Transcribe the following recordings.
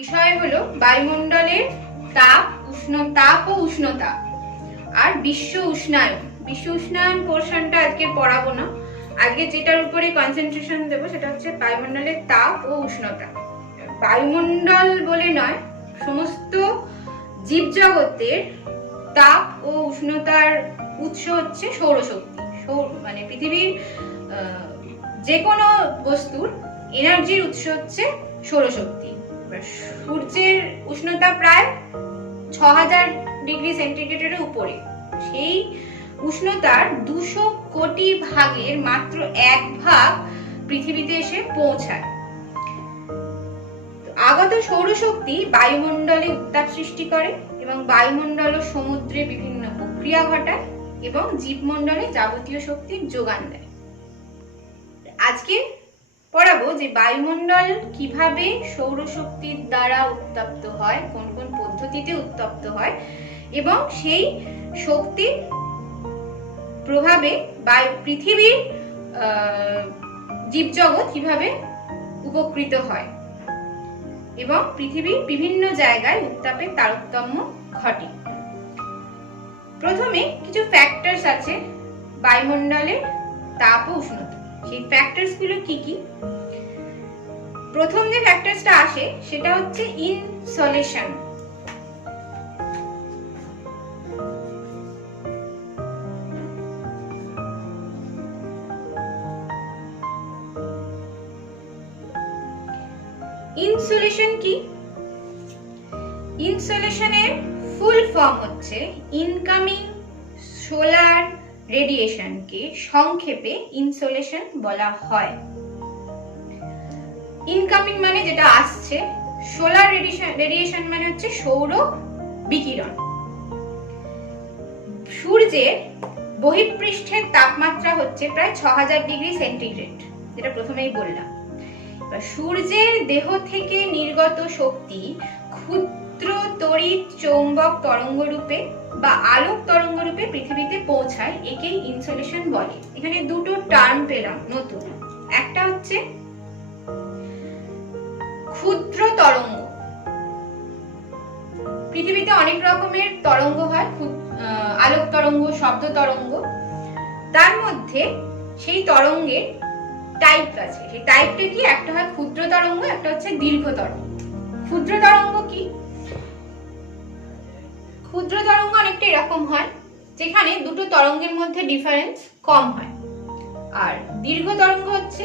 বিষয় হলো বায়ুমণ্ডলের তাপ ও উষ্ণতা আর বিশ্ব উষ্ণায়ন। বিশ্ব উষ্ণায়ন পোর্শনটা আজকে পড়াবো না, আজকে যেটার উপরে কনসেন্ট্রেশন দেবো সেটা হচ্ছে বায়ুমণ্ডলের তাপ ও উষ্ণতা। বায়ুমণ্ডল বলে নয়, সমস্ত জীবজগতের তাপ ও উষ্ণতার উৎস হচ্ছে সৌরশক্তি। মানে পৃথিবীর যে কোনো বস্তুর এনার্জির উৎস হচ্ছে সৌরশক্তি। সূর্যের উষ্ণতা প্রায় 6000 ডিগ্রি সেন্টিগ্রেডের উপরে। সেই উষ্ণতার 200 কোটি ভাগের মাত্র 1 ভাগ পৃথিবীতে এসে পৌঁছায়। আগত সৌরশক্তি বায়ুমণ্ডলে উত্তাপ সৃষ্টি করে এবং বায়ুমণ্ডল ও সমুদ্রে বিভিন্ন প্রক্রিয়া ঘটায় এবং জীবমণ্ডলে যাবতীয় শক্তির যোগান দেয়। আজকে পড়াবো যে বায়ুমণ্ডল কিভাবে সৌরশক্তির দ্বারা উত্তপ্ত হয়, কোন কোন পদ্ধতিতে উত্তপ্ত হয় এবং সেই শক্তির প্রভাবে পৃথিবীর জীবজগৎ কিভাবে উপকৃত হয় এবং পৃথিবীর বিভিন্ন জায়গায় উত্তাপের তারতম্য ঘটে। প্রথমে কিছু ফ্যাক্টরস আছে বায়ুমণ্ডলের তাপ ও উষ্ণতা। সেই ফ্যাক্টরস গুলো কি কি? প্রথম যে ফ্যাক্টরসটা আসে সেটা হচ্ছে ইনসোলেশন। ইনসোলেশন কি? ইনসোলেশনের ফুল ফর্ম হচ্ছে ইনকামিং সোলার রেডিয়েশনকে সংক্ষেপে ইনসোলেশন বলা হয়। ইনকামিং মানে যেটা আসছে, সোলার রেডিয়েশন মানে হচ্ছে সৌর বিকিরণ। সূর্যের বহিঃপৃষ্ঠের তাপমাত্রা হচ্ছে প্রায় 6000 ডিগ্রি সেন্টিগ্রেড, যেটা প্রথমেই বললাম। সূর্যের দেহ থেকে নির্গত শক্তি ক্ষুদ্র তড়িৎ চৌম্বক তরঙ্গ রূপে বা আলোক তরঙ্গ রূপে পৃথিবীতে পৌঁছায়, একেই ইনসোলেশন বলে। এখানে দুটো টার্ম পেলাম নতুন। একটা হচ্ছে ক্ষুদ্র তরঙ্গ। পৃথিবীতে অনেক রকমের তরঙ্গ হয়, আলোক তরঙ্গ, শব্দ তরঙ্গ। তার মধ্যে সেই তরঙ্গের টাইপ আছে। সেই টাইপটা কি? একটা হয় ক্ষুদ্র তরঙ্গ, একটা হচ্ছে দীর্ঘ তরঙ্গ। ক্ষুদ্র তরঙ্গ কি? ক্ষুদ্র তরঙ্গ অনেকটা এরকম হয়, যেখানে দুটো তরঙ্গের মধ্যে ডিফারেন্স কম হয়। আর দীর্ঘ তরঙ্গ হচ্ছে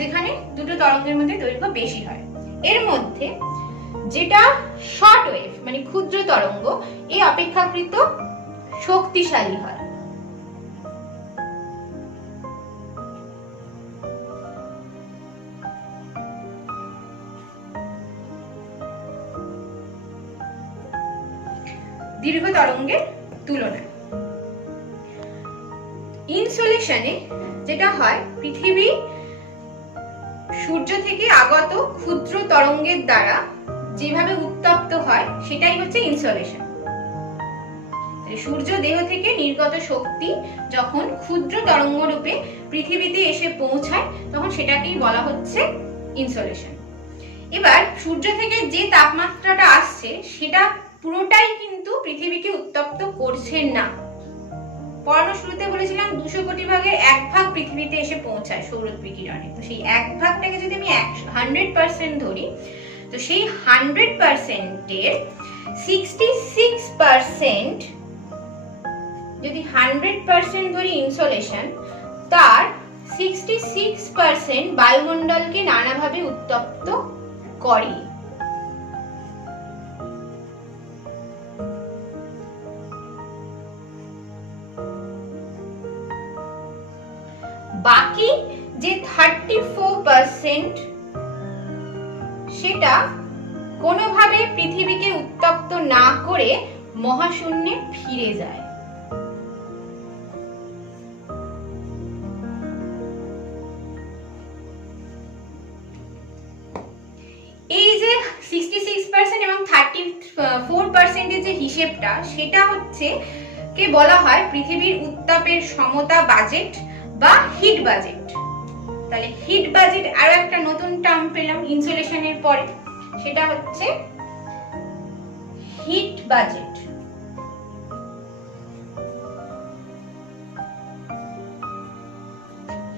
যেখানে দুটো তরঙ্গের মধ্যে দৈর্ঘ্য বেশি হয়। এর মধ্যে যেটা শর্ট ওয়েভ মানে ক্ষুদ্র তরঙ্গ, এই অপেক্ষাকৃত শক্তিশালী হয়। দীর্ঘ তরঙ্গের তুলনায়। ইনসোলেশনে যেটা হয়, পৃথিবী সূর্য থেকে আগত ক্ষুদ্র তরঙ্গের দ্বারা যেভাবে উত্তপ্ত হয় সেটাই হচ্ছে ইনসোলেশন। সূর্য দেহ থেকে নির্গত শক্তি যখন ক্ষুদ্র তরঙ্গ রূপে পৃথিবীতে এসে পৌঁছায় তখন সেটাকেই বলা হচ্ছে ইনসোলেশন। এবার সূর্য থেকে যে তাপমাত্রাটা আসছে সেটা পুরোটাই কিন্তু পৃথিবীকে উত্তপ্ত করছে না। পড়ানোর শুরুতে বলেছিলাম 200 কোটি ভাগের 1 ভাগ পৃথিবীতে এসে পৌঁছায় সৌর বিকিরণে। তো সেই 1 ভাগটাকে যদি আমি 100% ধরি, তো সেই 100% এর 66% যদি 100% ধরি ইনসোলেশন, তার 66% বায়ুমণ্ডলকে নানাভাবে উত্তপ্ত করে। বাকি যে 34% সেটা কোনোভাবে পৃথিবীকে উত্তপ্ত না করে মহাশূন্যে ফিরে যায়। এই যে 66% এবং 34% এর যে হিসেবটা, সেটা হচ্ছে কে বলা হয় পৃথিবীর উত্তাপের সমতা বাজেট বা হিট বাজেট। তাহলে হিট বাজেট আরো একটা নতুন টার্ম পেলাম ইনসোলেশনের পরে। সেটা হচ্ছে হিট বাজেট।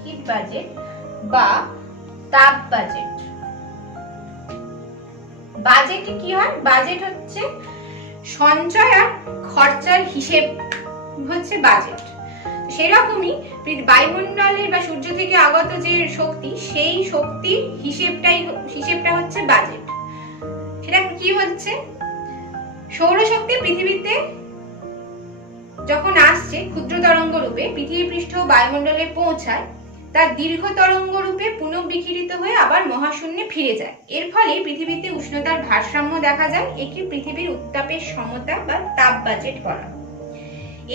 হিট বাজেট বা তাপ বাজেট। বাজেটে কি হয়? বাজেট হচ্ছে সঞ্চয় আর খরচার হিসেব হচ্ছে বাজেট। সেরকমই বায়ুমণ্ডলের বা সূর্য থেকে আগত যে শক্তি, সেই শক্তির হিসেবটা হচ্ছে বাজেট। সেটা কি হচ্ছে? সৌরশক্তি পৃথিবীতে যখন আসছে ক্ষুদ্র তরঙ্গ রূপে পৃথিবী পৃষ্ঠ ও বায়ুমণ্ডলে পৌঁছায়, তার দীর্ঘ তরঙ্গ রূপে পুনঃবিকিরিত হয়ে আবার মহাশূন্যে ফিরে যায়। এর ফলে পৃথিবীতে উষ্ণতার ভারসাম্য দেখা যায়। একে পৃথিবীর উত্তাপের সমতা বা তাপ বাজেট বলা হয়।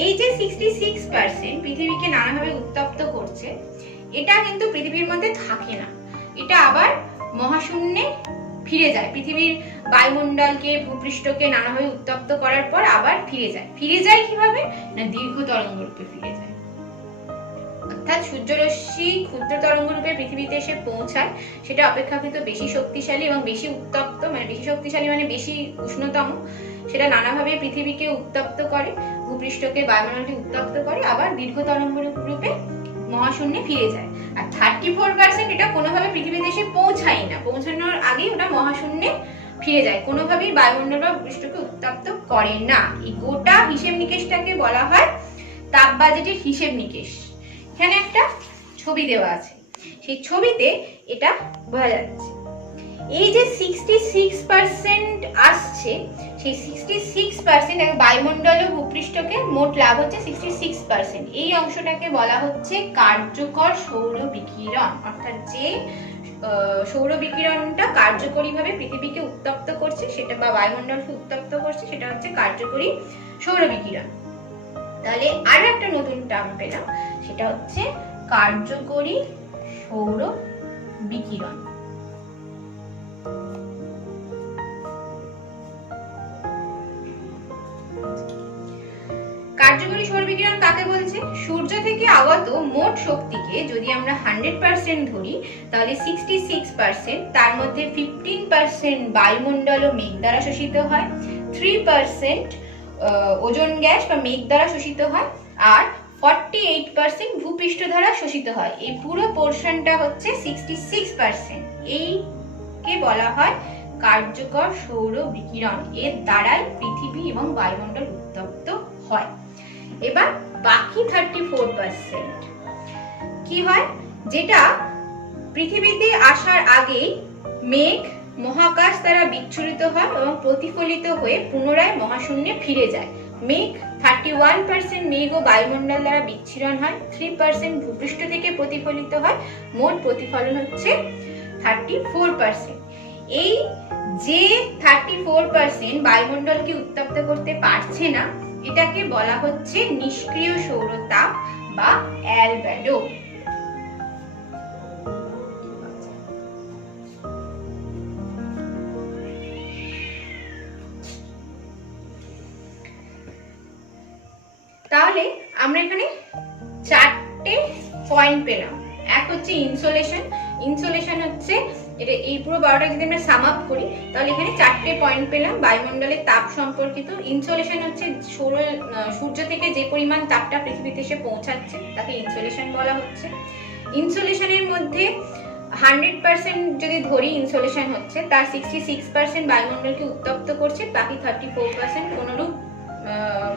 এই যে 66% পৃথিবীকে নানাভাবে উত্তপ্ত করছে, এটা কিন্তু পৃথিবীর মধ্যে থাকে না, এটা আবার মহাশূন্যে ফিরে যায়। পৃথিবীর বায়ুমণ্ডলকে, ভূপৃষ্ঠকে নানাভাবে উত্তপ্ত করার পর আবার ফিরে যায় কিভাবে? না, দীর্ঘ তরঙ্গ রূপে ফিরে যায়। অর্থাৎ সূর্যরশ্মি ক্ষুদ্র তরঙ্গ রূপে পৃথিবীতে এসে পৌঁছায়, সেটা অপেক্ষাকৃত বেশি শক্তিশালী এবং বেশি উত্তপ্ত, মানে বেশি শক্তিশালী মানে বেশি উষ্ণতম। সেটা নানাভাবে পৃথিবীকে উত্তপ্ত করে, ভূপৃষ্ঠকে, বায়ুমণ্ডলকে উত্তপ্ত করে, আবার দীর্ঘ তরঙ্গ রূপে মহাশূন্যে ফিরে যায়। আর 34% এটা কোনোভাবে পৃথিবীতে এসে পৌঁছায় না, পৌঁছানোর আগেই ওটা মহাশূন্যে ফিরে যায়, কোনোভাবেই বায়ুমণ্ডল বা পৃষ্ঠকে উত্তপ্ত করে না। এই গোটা হিসেব নিকেশটাকে বলা হয় তাপ বাজেটের হিসেব নিকেশ। এখানে একটা ছবি দেওয়া আছে, সেই ছবিতে এটা বোঝা যাচ্ছে। এই যে 66% আসছে, সেই 66% বায়ুমণ্ডল ও ভূপৃষ্ঠকে মোট লাভ হচ্ছে 66%। এই অংশটাকে বলা হচ্ছে কার্যকর সৌর বিকিরণ। অর্থাৎ যে সৌর বিকিরণটা কার্যকরীভাবে পৃথিবীকে উত্তপ্ত করছে, সেটা বা বায়ুমণ্ডলকে উত্তপ্ত করছে, সেটা হচ্ছে কার্যকরী সৌর বিকিরণ। তাহলে আর একটা নতুন টার্ম পেলাম, সেটা হচ্ছে কার্যকরী সৌর বিকিরণ। কার্যকরী সৌর বিকিরণ কাকে বলছে? সূর্য থেকে আগত মোট শক্তিকে যদি আমরা 100% ধরি, তাহলে 66%, তার মধ্যে 15% বায়ুমণ্ডল ও মেঘ দ্বারা শোষিত হয়, 3% ওজোন গ্যাস বা মেঘ দ্বারা শোষিত হয়, আর 48% ভূপৃষ্ঠ দ্বারা শোষিত হয়। এই পুরো পোরশনটা হচ্ছে 66%। এইকে বলা হয় কার্যকর সৌর বিকিরণ। এর দ্বারাই পৃথিবী এবং বায়ুমণ্ডল উত্তপ্ত হয়। এবার বাকি 34% কি হয়? যেটা পৃথিবীতে আসার আগেই মেঘ মহাকাশ দ্বারা বিচ্ছুরিত হয় এবং প্রতিফলিত হয়ে পুনরায় মহাশূন্যে ফিরে যায়। মেঘ 31% মেঘ ও বায়ুমণ্ডল দ্বারা বিচ্ছুরণ হয়, 3% ভূপৃষ্ঠ থেকে প্রতিফলিত হয়, মোট প্রতিফলন হচ্ছে 34%। এই যে 34% বায়ুমণ্ডলকে উত্তপ্ত করতে পারছে না, এটাকে বলা হচ্ছে নিষ্ক্রিয় সৌরতাপ বা অ্যালবেডো। তাহলে আমরা এখানে 4টে পয়েন্ট পেলাম। এক হচ্ছে ইনসোলেশন। ইনসোলেশন হচ্ছে এটা, এই পুরো 12টা যদি আমরা সাম আপ করি, তাহলে এখানে 4টে পয়েন্ট পেলাম বায়ুমণ্ডলের তাপ সম্পর্কিত। ইনসোলেশন হচ্ছে সূর্য থেকে যে পরিমাণ তাপটা পৃথিবীতে এসে পৌঁছাচ্ছে, তাকে ইনসোলেশন বলা হচ্ছে। ইনসোলেশনের মধ্যে 100% যদি ধরি ইনসোলেশন হচ্ছে, তার 66% বায়ুমণ্ডলকে উত্তপ্ত করছে, বাকি 34% কোনরূপ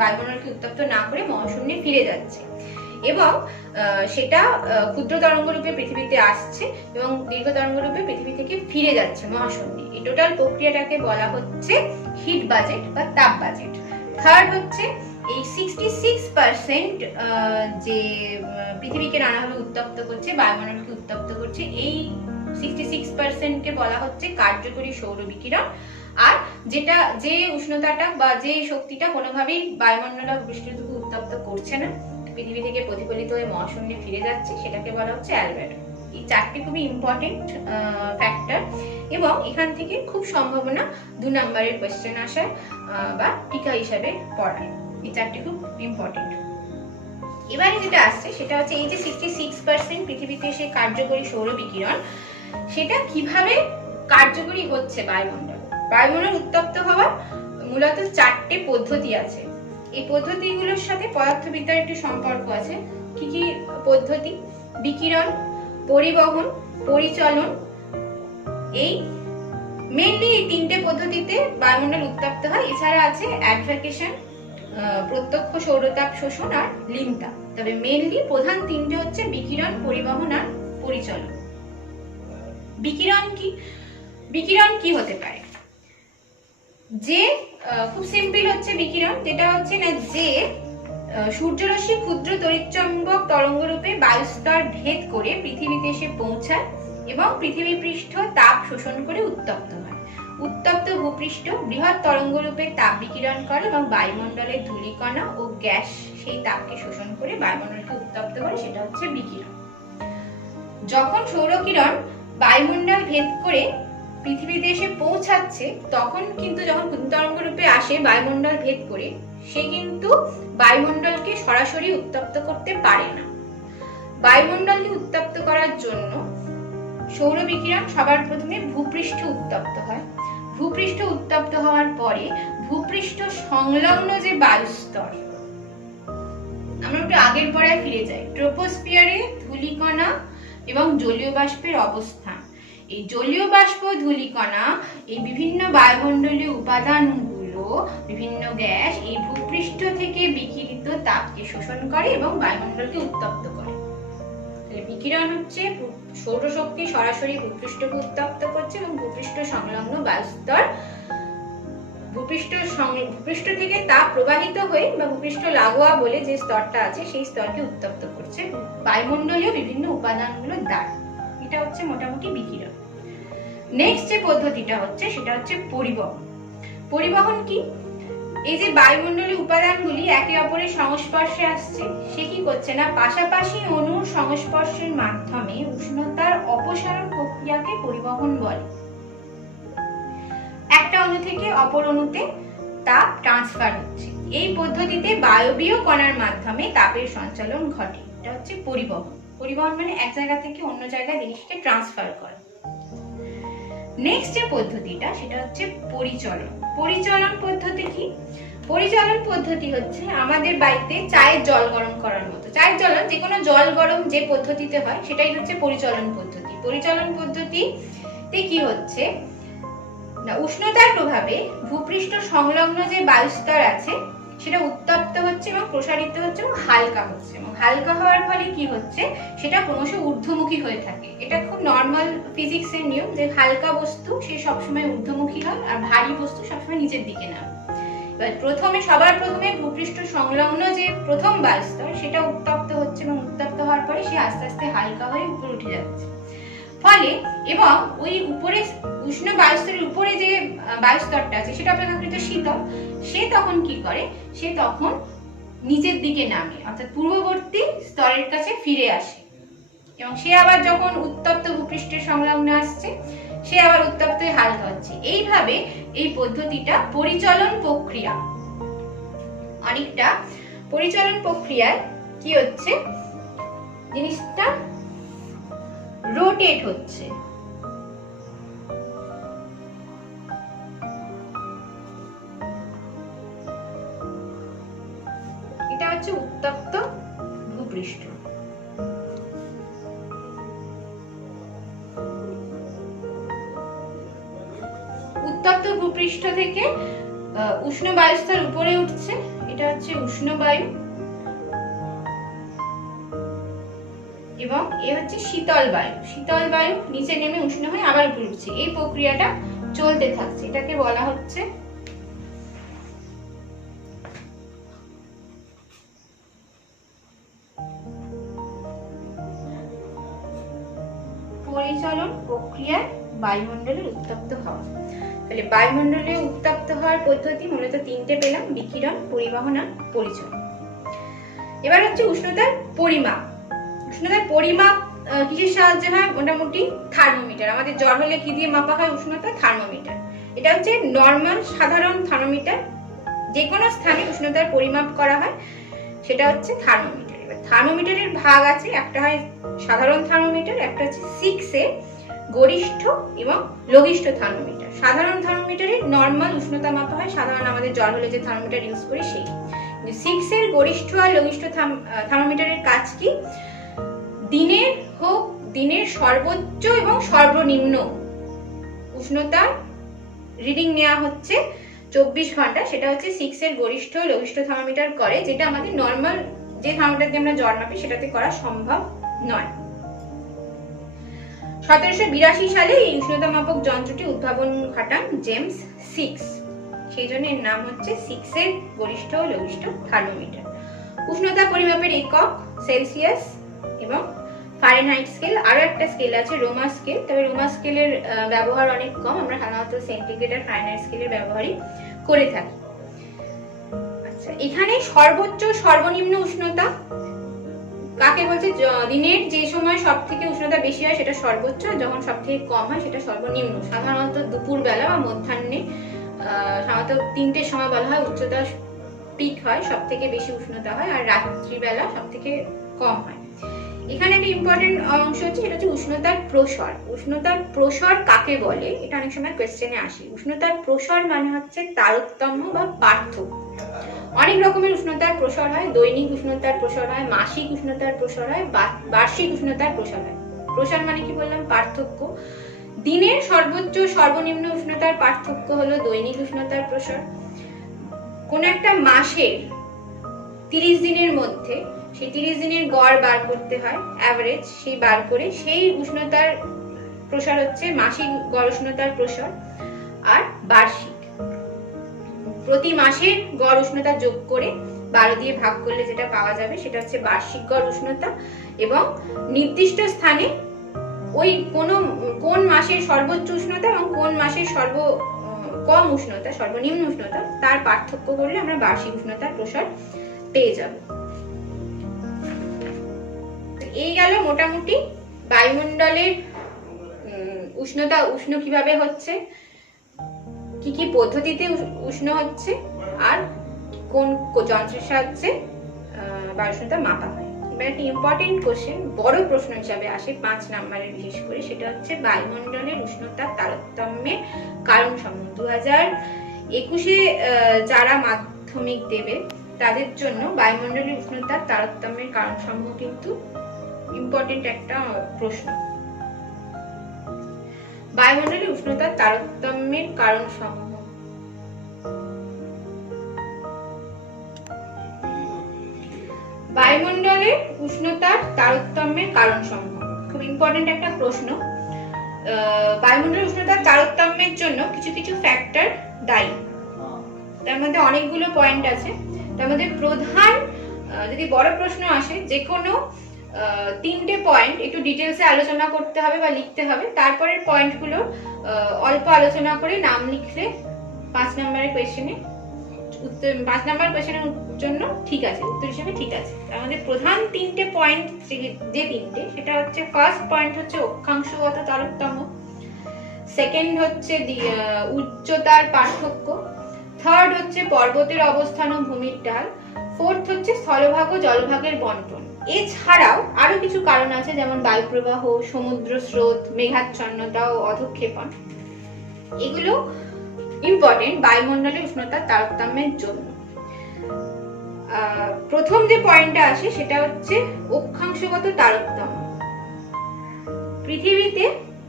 বায়ুমণ্ডলকে উত্তপ্ত না করে মহাশূন্যে ফিরে যাচ্ছে, এবং সেটা ক্ষুদ্র তরঙ্গ রূপে পৃথিবীতে আসছে এবং দীর্ঘ তরঙ্গ রূপে পৃথিবী থেকে ফিরে যাচ্ছে মহাশূন্যে। এই টোটাল প্রক্রিয়াটাকে বলা হচ্ছে হিট বাজেট বা তাপ বাজেট। থার্ড হচ্ছে এই 66% যে পৃথিবীকে নানাভাবে উত্তপ্ত করছে, বায়ুমণ্ডলকে উত্তপ্ত করছে, এই 66% কে বলা হচ্ছে কার্যকরী সৌর বিকিরণ। আর যেটা, যে উষ্ণতাটা বা যে শক্তিটা কোনোভাবেই বায়ুমণ্ডল বা পৃষ্ঠকে উত্তপ্ত করছে না, পৃথিবী থেকে প্রতিফলিত হয়ে মহাশূন্যে ফিরে যাচ্ছে, সেটাকে বলা হচ্ছে অ্যালবেডো। এই 4টি খুবই ইম্পর্টেন্ট ফ্যাক্টর, এবং এখান থেকে খুব সম্ভাবনা 2 নম্বরের কোয়েশ্চেন আসার বা টিকা হিসাবে পড়ায়। এই 4টি খুব ইম্পর্টেন্ট। এবারে যেটা আসছে সেটা হচ্ছে এই যে 66% পৃথিবীতে এসে কার্যকরী সৌর বিকিরণ, সেটা কিভাবে কার্যকরী হচ্ছে বায়ুমণ্ডল। বায়ুমণ্ডল উত্তপ্ত হওয়ার মূলত 4টে পদ্ধতি আছে। এই পদ্ধতিগুলোর সাথে পদার্থবিদ্যার একটি সম্পর্ক আছে। কি কি পদ্ধতি? বিকিরণ, পরিবহন, পরিচলন। এই মেইনলি এই 3টে পদ্ধতিতে বায়ুমণ্ডল উত্তপ্ত হয়। এছাড়া আছে অ্যাডভেকেশন, প্রত্যক্ষ সৌরতাপ শোষণ, আর লিনতাপ। তবে মেইনলি প্রধান 3টে হচ্ছে বিকিরণ, পরিবহন আর পরিচলন। বিকিরণ কি হতে পারে? যে খুব সিম্পল হচ্ছে বিকিরণ, যেটা হচ্ছে না যে সূর্যরশ্মি ক্ষুদ্র তড়িৎচুম্বক তরঙ্গরূপে বায়ুস্তর ভেদ করে পৃথিবীতে এসে পৌঁছায় এবং পৃথিবী পৃষ্ঠ তাপ শোষণ করে উত্তপ্ত হয়। উত্তপ্ত ভূপৃষ্ঠ বৃহৎ তরঙ্গরূপে তাপ বিকিরণ করে এবং বায়ুমণ্ডলের ধূলিকণা ও গ্যাস সেই তাপকে শোষণ করে বায়ুমণ্ডলকে উত্তপ্ত করে, সেটা হচ্ছে বিকিরণ। যখন সৌরকিরণ বায়ুমণ্ডল ভেদ করে পৃথিবীতে এসে পৌঁছাচ্ছে, তখন কিন্তু যখন তরঙ্গ রূপে আসে বায়ুমণ্ডল ভেদ করে, সে কিন্তু বায়ুমণ্ডলকে সরাসরি উত্তপ্ত করতে পারে না। বায়ুমণ্ডলকে উত্তপ্ত করার জন্য সৌর বিকিরণ সবার প্রথমে ভূপৃষ্ঠ উত্তপ্ত হয়। ভূপৃষ্ঠ উত্তপ্ত হওয়ার পরে ভূপৃষ্ঠ সংলগ্ন যে বায়ুস্তর, আমরা একটু আগের পড়ায় ফিরে যাই, ট্রোপোস্ফিয়ারে ধূলিকণা এবং জলীয় বাষ্পের অবস্থান। এই জলীয় বাষ্প, ধূলিকণা, এই বিভিন্ন বায়ুমণ্ডলীয় উপাদানগুলো, বিভিন্ন গ্যাস এই ভূপৃষ্ঠ থেকে বিকিরিত তাপকে শোষণ করে এবং বায়ুমণ্ডলকে উত্তপ্ত করে। বিকিরণ হচ্ছে সৌরশক্তি সরাসরি ভূপৃষ্ঠকে উত্তপ্ত করছে এবং ভূপৃষ্ঠ সংলগ্ন বায়ুস্তর ভূপৃষ্ঠ থেকে তাপ প্রবাহিত হয়ে বা ভূপৃষ্ঠ লাগোয়া বলে যে স্তরটা আছে সেই স্তরকে উত্তপ্ত করছে বায়ুমণ্ডলীয় বিভিন্ন উপাদানগুলোর দ্বারা। এটা হচ্ছে মোটামুটি বিকিরণ। নেক্সট যে পদ্ধতিটা হচ্ছে সেটা হচ্ছে পরিবহন। পরিবহন কি? এই যে বায়ুমণ্ডলীয় উপাদানগুলি একে অপরের সংস্পর্শে আসছে, সে কি করছে না পাশাপাশি অণুর সংস্পর্শের মাধ্যমে উষ্ণতার অপসারণ প্রক্রিয়াকে পরিবহন বলে। একটা অণু থেকে অপর অণুতে তাপ ট্রান্সফার হচ্ছে। এই পদ্ধতিতে বায়বীয় কণার মাধ্যমে তাপের সঞ্চালন ঘটে। এটা হচ্ছে পরিবহন। পরিবহন মানে এক জায়গা থেকে অন্য জায়গায় জিনিসকে ট্রান্সফার করা। নেক্সট যে পদ্ধতিটা সেটা হচ্ছে পরিচলন। পরিচলন পদ্ধতি কি? পরিচলন পদ্ধতি হচ্ছে আমাদের বাড়িতে চায়ের জল গরম করার মতো। চায়ের জল, যে কোনো জল গরম যে পদ্ধতিতে হয় সেটাই হচ্ছে পরিচলন পদ্ধতি। পরিচলন পদ্ধতিতে কি হচ্ছে না, উষ্ণতার প্রভাবে ভূপৃষ্ঠ সংলগ্ন যে বায়ুস্তর আছে সেটা উত্তপ্ত হচ্ছে এবং প্রসারিত হচ্ছে এবং হালকা হচ্ছে, এবং হালকা হওয়ার ফলে কি হচ্ছে সেটা ক্রমশ ঊর্ধ্বমুখী হয়ে থাকে। এটা খুব নর্মাল ফিজিক্সের নিয়ম যে হালকা বস্তু সে সবসময় ঊর্ধ্বমুখী হয় আর ভারী বস্তু সবসময় নিচের দিকে নামে। এবার সবার প্রথমে ভূপৃষ্ঠ সংলগ্ন যে প্রথম বায়ুস্তর সেটা উত্তপ্ত হচ্ছে এবং উত্তপ্ত হওয়ার পরে সে আস্তে আস্তে হালকা হয়ে উপরে উঠে যাচ্ছে। ফলে এবং ওই উপরে উষ্ণ বায়ুস্তরের উপরে যে বায়ুস্তরটা আছে সেটা অপেক্ষাকৃত শীতল, সে তখন কি করে, সে তখন নিচের দিকে নামে, অর্থাৎ পূর্ববর্তী স্তরের কাছে ফিরে আসে এবং সে আবার যখন উত্তপ্ত ভূপৃষ্ঠের সংলগ্নে আসছে সে আবার উত্তপ্ত হয়ে হালকা হচ্ছে। এইভাবে এই পদ্ধতিটা পরিচলন প্রক্রিয়া। অনেকটা পরিচলন প্রক্রিয়ায় কি হচ্ছে, জিনিসটা রোটেট হচ্ছে। এটা হচ্ছে উত্তপ্ত ভূপৃষ্ঠ। উত্তপ্ত ভূপৃষ্ঠ থেকে উষ্ণ বায়ুস্তর উপরে উঠছে, এটা হচ্ছে উষ্ণ বায়ু, এবং এ হচ্ছে শীতল বায়ু। শীতল বায়ু নিচে নেমে উষ্ণ হয়ে আবার উপরে উঠছে। এই প্রক্রিয়াটা চলতে থাকছে, এটাকে বলা হচ্ছে পরিচলন প্রক্রিয়ায় বায়ুমণ্ডলের উত্তপ্ত হওয়া। তাহলে বায়ুমণ্ডলীয় উত্তপ্ত হওয়ার পদ্ধতি মূলত 3টে পেলাম, বিকিরণ, পরিবহন আর পরিচলন। এবার হচ্ছে উষ্ণতার পরিমাপ। উষ্ণতার পরিমাপ কিসের সাহায্যে হয়? মোটামুটি থার্মোমিটার। আমাদের জ্বর হলে কি দিয়ে মাপা হয় উষ্ণতা? থার্মোমিটার। এটা হচ্ছে নর্মাল সাধারণ থার্মোমিটার। যে কোনো স্থানে উষ্ণতার পরিমাপ করা হয় সেটা হচ্ছে থার্মোমিটার। এবার থার্মোমিটারের ভাগ আছে, একটা হয় সাধারণ থার্মোমিটার, একটা হচ্ছে 6A গরিষ্ঠ এবং লঘিষ্ঠ থার্মোমিটার। সাধারণ থার্মোমিটারে নর্মাল উষ্ণতা মাপা হয়, সাধারণ আমাদের জ্বর হলে যে থার্মোমিটার ইউজ করি সেই। 6 এর গরিষ্ঠ আর লঘিষ্ঠ থার্মোমিটারের কাজ কি? দিনের সর্বোচ্চ এবং সর্বনিম্ন উষ্ণতার রিডিং নেওয়া হচ্ছে 24 ঘন্টা, সেটা হচ্ছে 6 এর গরিষ্ঠ লঘিষ্ঠ থার্মোমিটার করে, যেটা আমাদের নর্মাল যে থার্মোমিটার দিয়ে আমরা জ্বর মাপি সেটাতে করা সম্ভব নয়। 1782 সালে এই উষ্ণতা মাপক যন্ত্রটি উদ্ভাবন ঘটান জেমস সিক্স, সেই জন্য এর নাম হচ্ছে 6 এর গরিষ্ঠ ও লঘিষ্ঠ থার্মোমিটার। উষ্ণতা পরিমাপের একক সেলসিয়াস এবং ফারেনহাইট স্কেল। আরো একটা স্কেল আছে রোমা স্কেল, তবে রোমা স্কেলের ব্যবহার অনেক কম, আমরা সাধারণত সেন্টিগ্রেড আর ফারেনহাইট স্কেলের ব্যবহারই করে থাকি। আচ্ছা, এখানে সর্বোচ্চ সর্বনিম্ন উষ্ণতা কাকে বলছে? দিনের যে সময় সব থেকে উষ্ণতা বেশি হয় সেটা সর্বোচ্চ, যখন সব থেকে কম হয় সেটা সর্বনিম্ন। সাধারণত দুপুর বেলা বা মধ্যাহ্নে সাধারণত 3টের সময় বলা হয় উচ্চতা পিক হয়, সব থেকে বেশি উষ্ণতা হয়, আর রাত্রিবেলা সব থেকে কম হয়। এখানে একটা ইম্পর্টেন্ট অংশ হচ্ছে, সেটা হচ্ছে উষ্ণতার প্রসর। উষ্ণতার প্রসর কাকে বলে? এটা অনেক সময় কোয়েশ্চেনে আসে। উষ্ণতার প্রসর মানে হচ্ছে তারতম্য বা পার্থক্য। অনেক রকমের উষ্ণতার প্রসর হয়, দৈনিক উষ্ণতার প্রসর হয়, মাসিক উষ্ণতার প্রসর হয়, বার্ষিক উষ্ণতার প্রসর হয়। প্রসর মানে কি বললাম? পার্থক্য। দিনের সর্বোচ্চ সর্বনিম্ন উষ্ণতার পার্থক্য হলো দৈনিক উষ্ণতার প্রসর। কোন একটা মাসের 30 দিনের মধ্যে সেই 30 দিনের গড় বার করতে হয়, অ্যাভারেজ, সেই বার করে সেই উষ্ণতার প্রসার হচ্ছে মাসিক গড় উষ্ণতার প্রসার। আর বার্ষিক প্রতি মাসের গড় উষ্ণতা যোগ করে 12 দিয়ে ভাগ করলে যেটা পাওয়া যাবে সেটা হচ্ছে বার্ষিক গড় উষ্ণতা। এবং নির্দিষ্ট স্থানে ওই কোন মাসের সর্বোচ্চ উষ্ণতা এবং কোন মাসের কম উষ্ণতা, সর্বনিম্ন উষ্ণতা, তার পার্থক্য করলে আমরা বার্ষিক উষ্ণতার প্রসার পেয়ে যাব। এই গেল মোটামুটি বায়ুমণ্ডলের উষ্ণ কিভাবে হচ্ছে, কি কি পদ্ধতিতে উষ্ণ হচ্ছে, আর কোন যন্ত্রের সাহায্যে বায়ু উষ্ণতা মাপা হয়। এবার একটা ইম্পর্টেন্ট কোশ্চেন, বড় প্রশ্ন হিসাবে আসে 5 নম্বরের, বিশেষ করে সেটা হচ্ছে বায়ুমণ্ডলের উষ্ণতার তারতম্যের কারণ সমূহ। 2021-এ যারা মাধ্যমিক দেবে তাদের জন্য বায়ুমণ্ডলের উষ্ণতার তারতম্যের কারণ সমূহ কিন্তু ইম্পর্টেন্ট একটা প্রশ্ন। বায়ুমণ্ডলের উষ্ণতার তারতম্যের কারণ সমূহ। বায়ুমণ্ডলের উষ্ণতার তারতম্যের কারণ সমূহ খুব ইম্পর্টেন্ট একটা প্রশ্ন। বায়ুমণ্ডলের উষ্ণতার তারতম্যের জন্য কিছু কিছু ফ্যাক্টর দায়ী, তার মধ্যে অনেকগুলো পয়েন্ট আছে। তার মধ্যে প্রধান, যদি বড় প্রশ্ন আসে, যে কোনো 3টে পয়েন্ট একটু ডিটেলসে আলোচনা করতে হবে বা লিখতে হবে, তারপরের পয়েন্টগুলো অল্প আলোচনা করে নাম লিখলে 5 নম্বরের কোয়েশ্চেনে উত্তর, 5 নম্বর কোয়েশ্চেনের জন্য ঠিক আছে, উত্তর হিসেবে ঠিক আছে। আমাদের প্রধান 3টে পয়েন্ট, যে 3টে, সেটা হচ্ছে, ফার্স্ট পয়েন্ট হচ্ছে অক্ষাংশগত তারতম্য, সেকেন্ড হচ্ছে উচ্চতার পার্থক্য, থার্ড হচ্ছে পর্বতের অবস্থান ও ভূমির ঢাল, ফোর্থ হচ্ছে স্থলভাগ ও জলভাগের বন্টন। এছাড়াও আরো কিছু কারণ আছে, যেমন বায়ু প্রবাহ, সমুদ্র স্রোত, মেঘাচ্ছন্নতা ও অধঃক্ষেপণ। এগুলো ইম্পর্টেন্ট বায়ুমণ্ডলের উষ্ণতার তারতম্যের জন্য। প্রথম যে পয়েন্টটা আসে সেটা হচ্ছে অক্ষাংশগত তারতম্য। পৃথিবীতে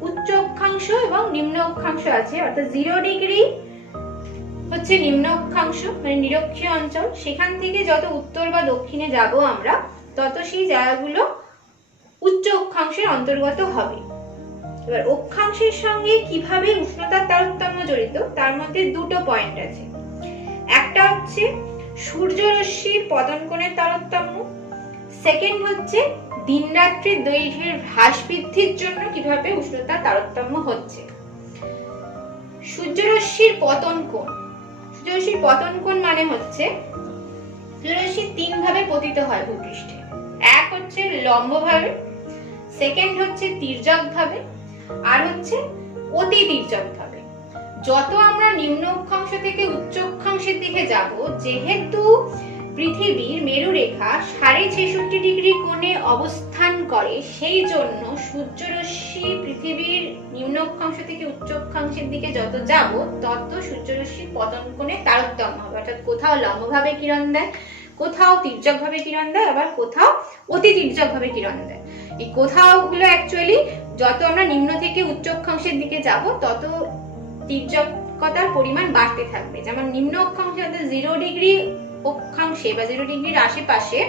উচ্চ অক্ষাংশ এবং নিম্ন অক্ষাংশ আছে, অর্থাৎ 0 ডিগ্রি হচ্ছে নিম্ন অক্ষাংশ, মানে নিরক্ষীয় অঞ্চল। সেখান থেকে যত উত্তর বা দক্ষিণে যাব আমরা, তত সেই জায়গাগুলো উচ্চ অক্ষাংশের অন্তর্গত হবে। এবার অক্ষাংশের সঙ্গে কিভাবে উষ্ণতার তারতম্য জড়িত, তার মধ্যে 2টো পয়েন্ট আছে। একটা হচ্ছে সূর্যরশ্মির পতন কোণের তারতম্য, সেকেন্ড হচ্ছে দিন রাত্রির দৈর্ঘ্যের হ্রাস বৃদ্ধির জন্য কিভাবে উষ্ণতার তারতম্য হচ্ছে। সূর্যরশ্মির পতন কোণ, সূর্যরশ্মির পতন কোণ মানে হচ্ছে সূর্যরশ্মি 3 ভাবে পতিত হয় ভূপৃষ্ঠে। এক হচ্ছে লম্বভাবে, সেকেন্ড হচ্ছে তির্যক ভাবে, আর হচ্ছে অতি তির্যক ভাবে। যত আমরা নিম্ন অক্ষাংশ থেকে উচ্চ অক্ষাংশের দিকে যাব, যেহেতু পৃথিবীর মেরুরেখা 66.5 ডিগ্রি কোণে অবস্থান করে, সেই জন্য সূর্যরশ্মি পৃথিবীর নিম্ন অক্ষাংশ থেকে উচ্চ অক্ষাংশের দিকে যত যাব তত সূর্যরশ্মির পতন কোণে তারতম্য হবে। অর্থাৎ কোথাও লম্বভাবে কিরণ দেয়, কোথাও তির্যকভাবে কিরণ দেয়, আবার কোথাও অতি তির্যকভাবে কিরণ দেয়। এই কোথাও গুলো অ্যাকচুয়ালি যত আমরা নিম্ন থেকে উচ্চ অক্ষাংশের দিকে যাব তত তির্যকতার পরিমাণ বাড়তে থাকবে। যেমন নিম্ন অক্ষাংশে অর্থাৎ 0 ডিগ্রি অক্ষাংশে বা 0 ডিগ্রির আশেপাশে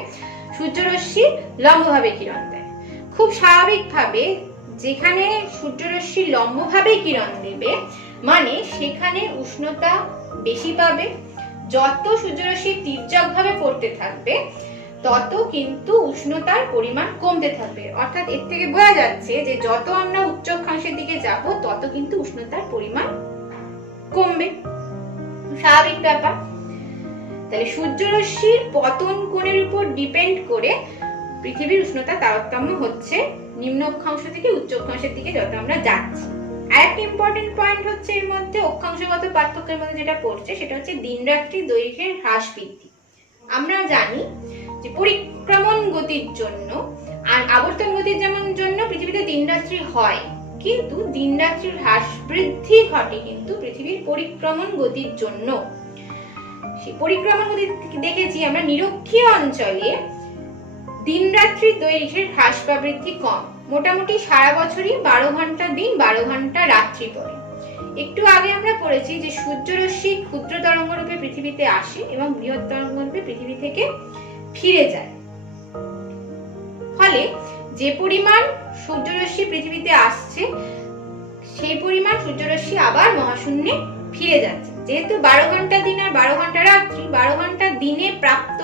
সূর্যরশ্মি লম্বভাবে কিরণ দেয়। খুব স্বাভাবিকভাবে যেখানে সূর্যরশ্মি লম্বভাবে কিরণ দেবে মানে সেখানে উষ্ণতা বেশি পাবে। যত সূর্যরশ্মি তির্যকভাবে পড়তে থাকবে তত কিন্তু উষ্ণতার পরিমাণ কমতে থাকবে। অর্থাৎ এর থেকে বোঝা যাচ্ছে যে যত আমরা উচ্চ অক্ষাংশের দিকে যাব তত কিন্তু উষ্ণতার পরিমাণ কমবে, স্বাভাবিক ব্যাপার। তাহলে সূর্যরশ্মির পতন কোণের উপর ডিপেন্ড করে পৃথিবীর উষ্ণতা তারতম্য হচ্ছে নিম্ন অক্ষাংশ থেকে উচ্চ অক্ষাংশের দিকে যত আমরা যাচ্ছি। আরেকটা ইম্পর্টেন্ট পয়েন্ট হচ্ছে এর মধ্যে অক্ষাংশগত পার্থক্যের মধ্যে যেটা পড়ছে সেটা হচ্ছে দিন রাত্রি দৈর্ঘ্যের হ্রাস বৃদ্ধি। আমরা জানি যে পরিক্রমণ গতির জন্য আর আবর্তন গতির যেমন জন্য পৃথিবীতে দিন রাত্রি হয়, কিন্তু দিন রাত্রির হ্রাস বৃদ্ধি ঘটে কিন্তু পৃথিবীর পরিক্রমণ গতির জন্য। সেই পরিক্রমণ গতি দেখেছি আমরা নিরক্ষীয় অঞ্চলে দিন রাত্রির দৈর্ঘ্যের হ্রাস বা বৃদ্ধি কম, মোটামুটি সারা বছরই 12 ঘন্টা দিন 12 ঘন্টা রাত্রি পড়ে। একটু আগে আমরা পড়েছি যে সূর্যরশ্মি ক্ষুদ্র তরঙ্গ রূপে পৃথিবীতে আসে এবং বৃহৎ তরঙ্গ রূপে পৃথিবী থেকে ফিরে যায়। ফলে যে পরিমাণ সূর্যরশ্মি পৃথিবীতে আসছে সেই পরিমাণ সূর্যরশ্মি আবার মহাশূন্যে ফিরে যাচ্ছে। যেহেতু 12 ঘন্টা দিন আর 12 ঘন্টা রাত্রি, 12 ঘন্টা দিনে প্রাপ্ত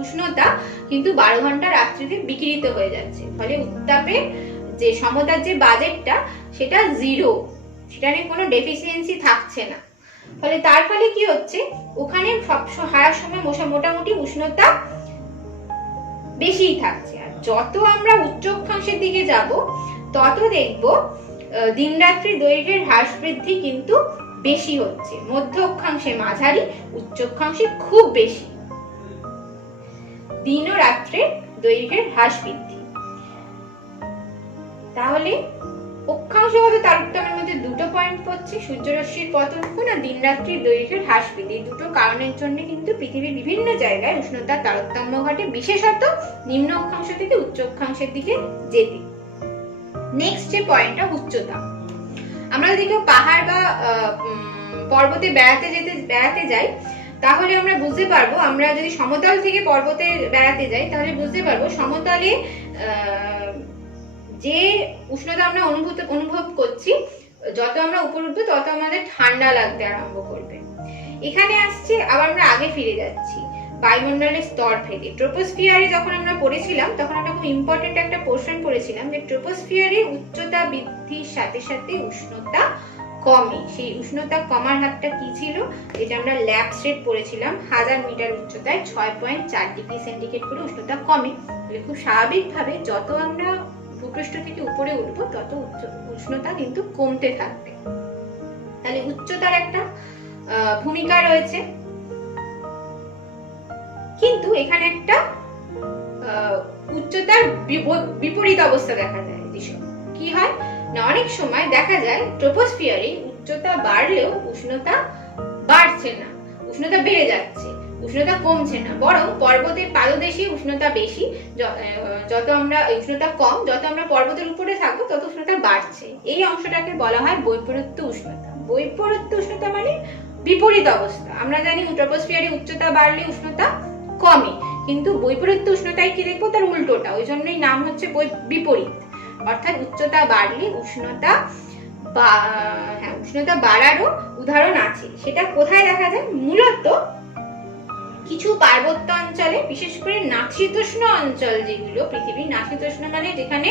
উষ্ণতা কিন্তু 12 ঘন্টা রাত্রিতে বিকিরিত হয়ে যাচ্ছে। ফলে উত্তাপের যে সমতার যে বাজেটটা সেটা জিরো, সেটা নিয়ে কোনো ডেফিসিয়েন্সি থাকছে না। ফলে তার ফলে কি হচ্ছে, ওখানে হারার সময় মোটামুটি উষ্ণতা বেশিই থাকছে। আর যত আমরা উচ্চ অক্ষাংশের দিকে যাব তত দেখব দিন রাত্রি দৈর্ঘ্যের হ্রাস বৃদ্ধি কিন্তু বেশি হচ্ছে। মধ্য অক্ষাংশে মাঝারি, উচ্চ অক্ষাংশে খুব বেশি দিন ও রাত্রের দৈর্ঘ্যের হ্রাস বৃদ্ধি। তাহলে অক্ষাংশগত তারতম্যের মধ্যে দুটো পয়েন্ট পড়ছে, সূর্যরশ্মির পতন কোণ আর দিন রাত্রির দৈর্ঘ্যের হ্রাস বৃদ্ধি। দুটো কারণের জন্য কিন্তু পৃথিবীর বিভিন্ন জায়গায় উষ্ণতার তারতম্য ঘটে, বিশেষত নিম্ন অক্ষাংশ থেকে উচ্চ অক্ষাংশের দিকে যেতে। নেক্সট যে পয়েন্টটা উচ্চতা। আমরা যদি কেউ পাহাড় বা পর্বতে বেড়াতে যাই তাহলে আমরা বুঝতে পারবো, আমরা যদি সমতল থেকে পর্বতে বেড়াতে যাই তাহলে বুঝতে পারবো সমতলে যে উষ্ণতা আমরা অনুভব করছি, যত আমরা উপর উঠবো তত আমাদের ঠান্ডা লাগতে আরম্ভ করবে। এখানে আসছে আবার আমরা আগে ফিরে যাচ্ছি বায়ুমণ্ডলের স্তর ভেদে। ট্রোপোস্ফিয়ারে যখন আমরা পড়েছিলাম তখন আমরা খুব ইম্পর্টেন্ট একটা পোর্শন পড়েছিলাম যে ট্রোপোস্ফিয়ারে উচ্চতা বৃদ্ধির সাথে সাথে উষ্ণতা কমে। সেই উষ্ণতা কমার হারটা কি ছিল, যেটা আমরা ল্যাব স্টেট পড়েছিলাম, 1000 মিটার উচ্চতায় 6.4 ডিগ্রি সেন্টিগ্রেড করে উষ্ণতা কমে। খুব স্বাভাবিকভাবে যত আমরা ভূপৃষ্ঠ থেকে উপরে উঠবো তত উষ্ণতা কিন্তু কমতে থাকবে। তাহলে উচ্চতার একটা ভূমিকা রয়েছে। কিন্তু এখানে একটা উচ্চতার বিপরীত অবস্থা দেখা যায়। কি হয় না, অনেক সময় দেখা যায় ট্রোপোস্ফিয়ারে উচ্চতা বাড়লেও উষ্ণতা বাড়ছে না, উষ্ণতা বেড়ে যাচ্ছে, উষ্ণতা কমছে না, বরং পর্বতের পাদদেশে উষ্ণতা বেশি, যত আমরা উষ্ণতা কম, যত আমরা পর্বতের উপরে থাকবো তত উষ্ণতা বাড়ছে। এই অংশটাকে বলা হয় বৈপরীত্য উষ্ণতা। বৈপরীত্য উষ্ণতা মানে বিপরীত অবস্থা। আমরা জানি ট্রোপোস্ফিয়ারে উচ্চতা বাড়লে উষ্ণতা কমে, কিন্তু বৈপরীত্য উষ্ণতায় কি দেখবো, তার উল্টোটা। ওই জন্যই নাম হচ্ছে বিপরীত। অর্থাৎ উচ্চতা বাড়লে উষ্ণতা বাড়ারও উদাহরণ আছে। সেটা কোথায় দেখা যায়, মূলত কিছু পার্বত্য অঞ্চলে, বিশেষ করে নাতিশীতোষ্ণ অঞ্চল, যেগুলো পৃথিবীর নাতিশীতোষ্ণ মানে যেখানে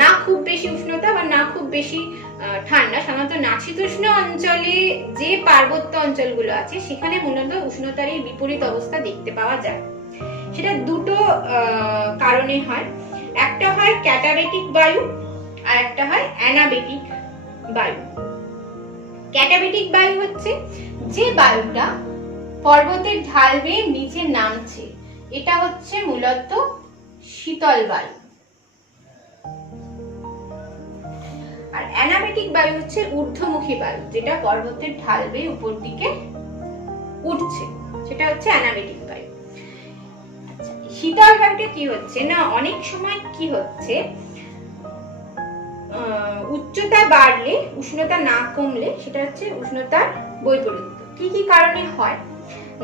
না খুব বেশি উষ্ণতা বা না খুব বেশি ঠান্ডা, সাধারণত নাতিশীতোষ্ণ অঞ্চলে যে পার্বত্য অঞ্চলগুলো আছে সেখানে মূলত উষ্ণতার এই বিপরীত অবস্থা দেখতে পাওয়া যায়। সেটা দুটো কারণে হয়। একটা হয় ক্যাটাবেটিক বায়ু আর একটা হয় অ্যানাবেটিক বায়ু। ক্যাটাবেটিক বায়ু হচ্ছে যে বায়ুটা পর্বতের ঢাল বেয়ে নিচে নামছে, এটা হচ্ছে মূলত শীতল বায়ু। আর অ্যানাবেটিক বায়ু হচ্ছে ঊর্ধ্বমুখী বায়ু, যেটা পর্বতের ঢাল বেয়ে উপর দিকে উঠছে, সেটা হচ্ছে অ্যানাবেটিক বায়ু। আচ্ছা, শীতল বায়ুটা কি হচ্ছে না, অনেক সময় কি হচ্ছে, উচ্চতা বাড়লে উষ্ণতা না কমলে সেটা হচ্ছে উষ্ণতার বৈপরীত্য। কি কি কারণে হয়?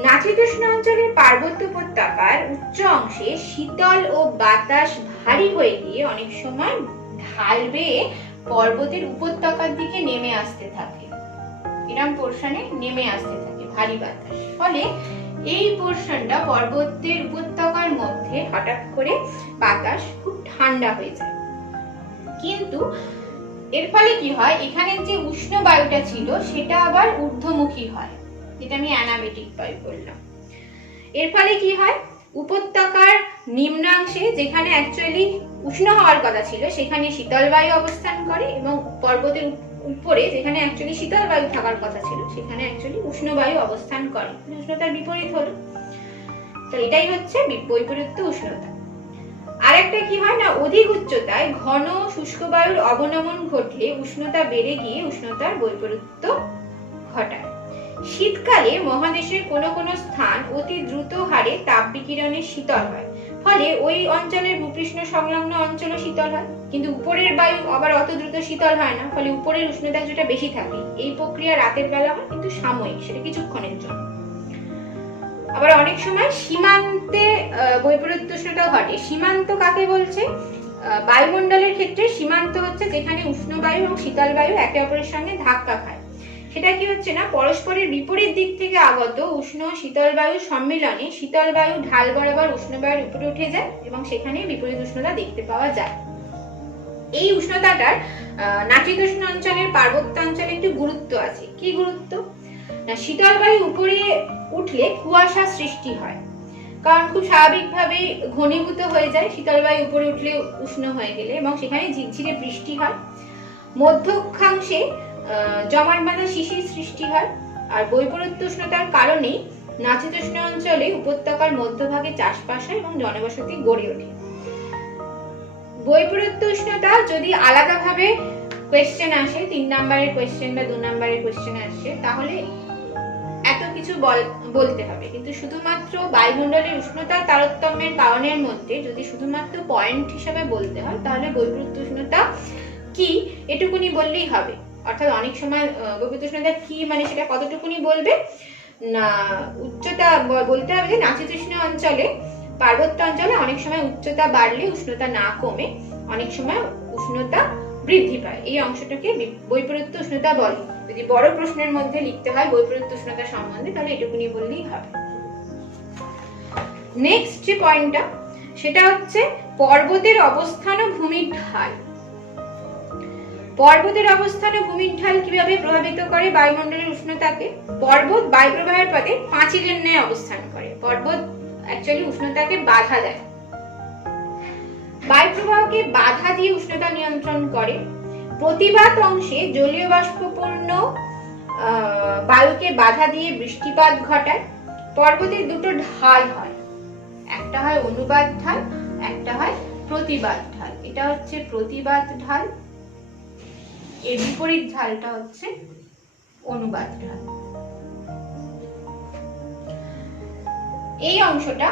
নাতিশীতোষ্ণ অঞ্চলের পার্বত্য উপত্যকার উচ্চ অংশে শীতল ও বাতাস ভারী হয়ে গিয়ে অনেক সময় ঢাল বেয়ে পর্বতের উপত্যকার দিকে নেমে আসতে থাকে, এরকম পোর্শনে নেমে আসতে থাকে ভারী বাতাস। ফলে এই পোর্শনটা পর্বতের উপত্যকার মধ্যে হঠাৎ করে বাতাস খুব ঠান্ডা হয়ে যায়। কিন্তু এর ফলে কি হয়, এখানে যে উষ্ণ বায়ুটা ছিল সেটা আবার ঊর্ধ্বমুখী হয়, যেটা আমি অ্যানাবেটিক বায়ু বললাম। এর ফলে কি হয়, উপত্যকার নিম্নাংশে যেখানে অ্যাকচুয়ালি উষ্ণ হওয়ার কথা ছিল সেখানে শীতল বায়ু অবস্থান করে, এবং পর্বতের উপরে যেখানে অ্যাকচুয়ালি শীতল বায়ু থাকার কথা ছিল সেখানে অ্যাকচুয়ালি উষ্ণ বায়ু অবস্থান করে। উষ্ণতার বিপরীত হলো, তো এটাই হচ্ছে বৈপরীত্য উষ্ণতা। আরেকটা কি হয় না, অধিক উচ্চতায় ঘন শুষ্ক বায়ুর অবনমন ঘটলে উষ্ণতা বেড়ে গিয়ে উষ্ণতার বৈপরীত্য ঘটায়। শীতকালে মহাদেশের কোনো কোনো স্থান অতি দ্রুত হারে তাপ বিকিরণে শীতল হয়, ফলে ওই অঞ্চলের ভূপৃষ্ঠ সংলগ্ন অঞ্চলও শীতল হয়। কিন্তু উপরের বায়ু আবার অত দ্রুত শীতল হয় না, ফলে উপরের উষ্ণতা যেটা বেশি থাকে। এই প্রক্রিয়া রাতের বেলা হয়, কিন্তু সাময়িক, সেটা কিছুক্ষণের জন্য। আবার অনেক সময় সীমান্তে বৈপরীত্য উষ্ণতা ঘটে। সীমান্ত কাকে বলছে? বায়ুমণ্ডলের ক্ষেত্রে সীমান্ত হচ্ছে যেখানে উষ্ণ বায়ু এবং শীতল বায়ু একে অপরের সঙ্গে ধাক্কা খায়। সেটা কি হচ্ছে না, পরস্পরের বিপরীত দিক থেকে আগত উষ্ণ শীতল বায়ুর সম্মিলনে শীতল বায়ু ঢাল বরাবর উষ্ণ বায়ুর উপরে উঠে যায় এবং সেখানে বিপরীত উষ্ণতা দেখতে পাওয়া যায়। এই উষ্ণতাটার নাতিশীতোষ্ণ অঞ্চলের পার্বত্য অঞ্চলে একটু গুরুত্ব আছে। কি গুরুত্ব না, শীতল বায়ু উপরে উঠলে কুয়াশা সৃষ্টি হয়, কারণ খুব স্বাভাবিকভাবে ঘনীভূত হয়ে যায় শীতল বায়ু উপরে উঠলে উষ্ণ হয়ে গেলে, এবং সেখানে ঝিরঝিরে বৃষ্টি হয়। মধ্য অক্ষাংশে জমাট বাঁধা শিশির সৃষ্টি হয়। আর বৈপরীত্য উষ্ণতার কারণে নাতিশীতোষ্ণ অঞ্চলে উপত্যকার মধ্যভাগে চাষবাস হয় এবং জনবসতি গড়ে ওঠে। বৈপরীত্য উষ্ণতা যদি আলাদাভাবে কোয়েশ্চেন আসে, 3 নম্বরের কোয়েশ্চেন বা 2 নম্বরের কোয়েশ্চেন আসে, তাহলে এত কিছু বলতে হবে। কিন্তু শুধুমাত্র বায়ুমণ্ডলের উষ্ণতার তারতম্যের কারণের মধ্যে যদি শুধুমাত্র পয়েন্ট হিসাবে বলতে হয়, তাহলে বৈপরীত্য উষ্ণতা কি এটুকুনি বললেই হবে। অর্থাৎ অনেক সময় বৈপরীত্য উষ্ণতা কি মানে সেটা কতটুকুনি বলবে না, উচ্চতা বলতে হবে যে নাতিশীতোষ্ণ অঞ্চলে পার্বত্য অঞ্চলে অনেক সময় উচ্চতা বাড়লে উষ্ণতা না কমে, অনেক সময় উষ্ণতা বৃদ্ধি পায়। এই অংশটাকে বৈপরীত্য উষ্ণতা বলে। যদি বড় প্রশ্নের মধ্যে লিখতে হয় বৈপরীত্য উষ্ণতা সম্বন্ধে, তাহলে এটুকুনি বললেই হবে। নেক্সট যে পয়েন্টটা সেটা হচ্ছে পর্বতের অবস্থান ও ভূমির ঢাল। পর্বতের অবস্থান ও ভূমির ঢাল কিভাবে প্রভাবিত করে বায়ুমণ্ডলের উষ্ণতাকে? পর্বত বায়ু প্রবাহের পথে পাঁচিলের ন্যায় অবস্থান করে। পর্বত অ্যাকচুয়ালি উষ্ণতাকে বাধা দেয়, বায়ু প্রবাহকে বাধা দিয়ে উষ্ণতা নিয়ন্ত্রণ করে। প্রতিবাদ অংশে জলীয় বাষ্পপূর্ণ বায়ুকে বাধা দিয়ে বৃষ্টিপাত ঘটায়। পর্বতের দুটো ঢাল হয়, একটা হয় অনুবাদ ঢাল, একটা হয় প্রতিবাদ ঢাল। এটা হচ্ছে প্রতিবাদ ঢাল, এর বিপরীত ঢালটা হচ্ছে অনুবাদ ঢাল। এই অংশটা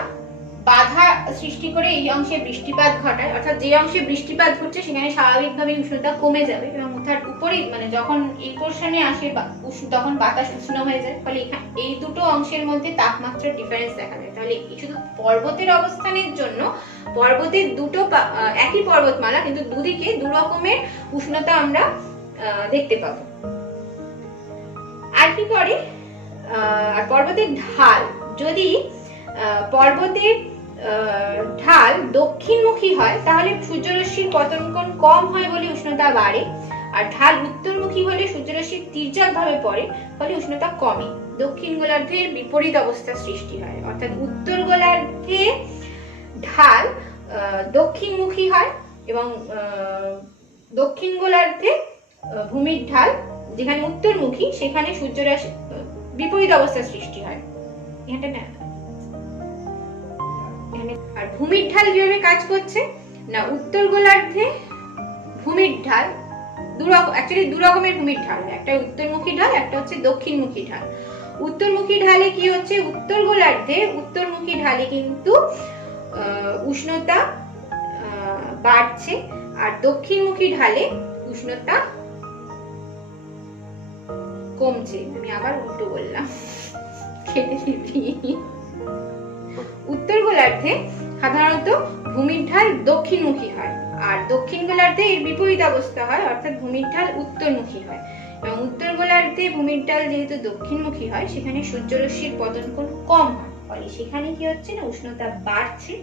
বাধা সৃষ্টি করে এই অংশে বৃষ্টিপাত ঘটায়, অর্থাৎ যে অংশে বৃষ্টিপাত ঘটছে সেখানে স্বাভাবিকভাবে উষ্ণতা কমে যাবে, এবং তার উপরেই মানে যখন এই পোর্শনে আসে তখন বাতাস উষ্ণ হয়ে যায়। ফলে এই দুটো অংশের মধ্যে তাপমাত্রার ডিফারেন্স দেখা যায়। তাহলে শুধু পর্বতের অবস্থানের জন্য পর্বতের দুটো একই পর্বতমালা কিন্তু দুদিকে দু রকমের উষ্ণতা আমরা দেখতে পাবো। আর কি করে, পর্বতের ঢাল, যদি পর্বতের ঢাল দক্ষিণমুখী হয় তাহলে সূর্যরশ্মির পতন কোণ কম হয় বলে উষ্ণতা বাড়ে, আর ঢাল উত্তরমুখী হলে সূর্যরশ্মি তির্যক ভাবে পড়ে, ফলে উষ্ণতা কমে। দক্ষিণ গোলার্ধের বিপরীত অবস্থা সৃষ্টি হয়, অর্থাৎ উত্তর গোলার্ধে ঢাল দক্ষিণমুখী হয় এবং দক্ষিণ গোলার্ধে ভূমির ঢাল যেখানে উত্তরমুখী সেখানে সূর্যরশ্মি বিপরীত অবস্থা সৃষ্টি হয়। আর ভূমির ঢাল কিভাবে কাজ করছে না, উত্তর গোলার্ধে ভূমির ঢাল দু রকমের ভূমির ঢাল, একটা উত্তরমুখী ঢাল, একটা হচ্ছে দক্ষিণমুখী ঢাল। উত্তরমুখী ঢালে কি হচ্ছে, উত্তর গোলার্ধে উত্তরমুখী ঢালে কিন্তু উষ্ণতা বাড়ছে, আর দক্ষিণমুখী ঢালে উষ্ণতা কমছে। আমি আবার উল্টো বললাম, উত্তর গোলার্ধে সাধারণত ভূমির ঢাল দক্ষিণমুখী হয়, আর দক্ষিণ গোলার্ধে এর বিপরীত অবস্থা হয়, অর্থাৎ ভূমির ঢাল উত্তরমুখী হয়। এবং উত্তর গোলার্ধে ভূমির ঢাল যেহেতু দক্ষিণমুখী হয়, সেখানে সূর্যরশ্মির পতন কোণ কম হয়, ফলে সেখানে কি হচ্ছে না, উষ্ণতা বাড়ছে।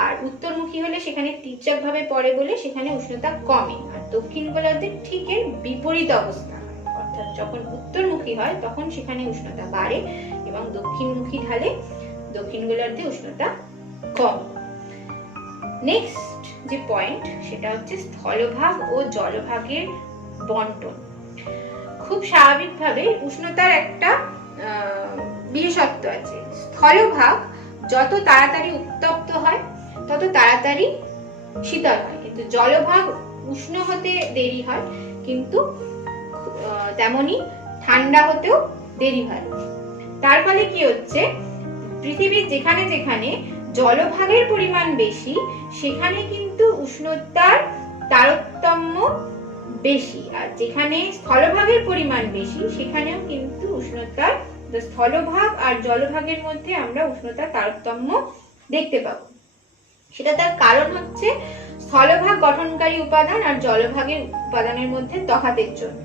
আর উত্তরমুখী হলে সেখানে তীর্যক ভাবে পড়ে বলে সেখানে উষ্ণতা কমে। আর দক্ষিণ গোলার্ধে ঠিক এর বিপরীত অবস্থা হয়, অর্থাৎ যখন উত্তরমুখী হয় তখন সেখানে উষ্ণতা বাড়ে, এবং দক্ষিণমুখী ঢালে দক্ষিণ গোলার্ধে উষ্ণতা কম। নেক্সট যে পয়েন্ট সেটা হচ্ছে স্থলভাগ ও জলভাগের বন্টন। খুব স্বাভাবিকভাবে উষ্ণতার একটা বিশেষত্ব আছে, স্থলভাগ যত তাড়াতাড়ি উত্তপ্ত হয় তত তাড়াতাড়ি শীতল হয়, কিন্তু জলভাগ উষ্ণ হতে দেরি হয়, কিন্তু তেমনি ঠান্ডা হতেও দেরি হয়। তার ফলে কি হচ্ছে, পৃথিবীর যেখানে যেখানে জলভাগের পরিমাণ বেশি সেখানে কিন্তু উষ্ণতার তারতম্য বেশি, আর যেখানে স্থলভাগের পরিমাণ বেশি সেখানেও কিন্তু উষ্ণতার স্থলভাগ আর জলভাগের মধ্যে আমরা উষ্ণতার তারতম্য দেখতে পাবো। সেটা তার কারণ হচ্ছে স্থলভাগ গঠনকারী উপাদান আর জলভাগের উপাদানের মধ্যে তফাতের জন্য।